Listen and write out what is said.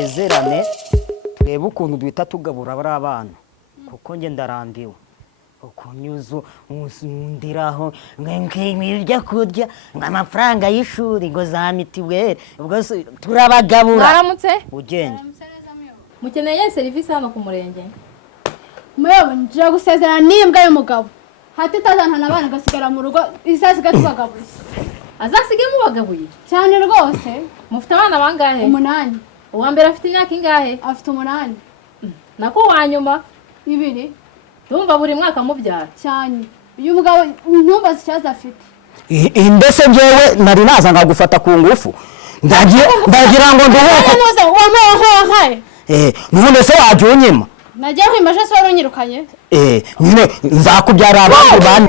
dusezerane reba ukuntu duhita tugabura bari abana kuko nge ndarambiwe ukunyuzo musundiraho nk'ibyo kurya ng'amafaranga y'ishuri ngo za mitiweli ubwo turabagabura mwaramutse ugende mukeneye serivisi hano ku murenge muyobo nje gusezerana n'imbwa y'umugabo hati tazantana abana gasigara mu rugo isasiga tubagabuye azasige mubagabuye cyane rwose mufite abana bangahe 8 uwa mbere afite imyaka ingahe afite 8 nako wa nyuma 2 ndumva buri mwaka mubyara cyane uyu mugabo ntumbaze icyaza afite mbese njyewe nari naza ngagufata ku ngufu ndagira ngo nduhuke nuze wampaye none se wajya unyima nagiye kwimaje se warunyirukanye nyine nzakubyara abandi bane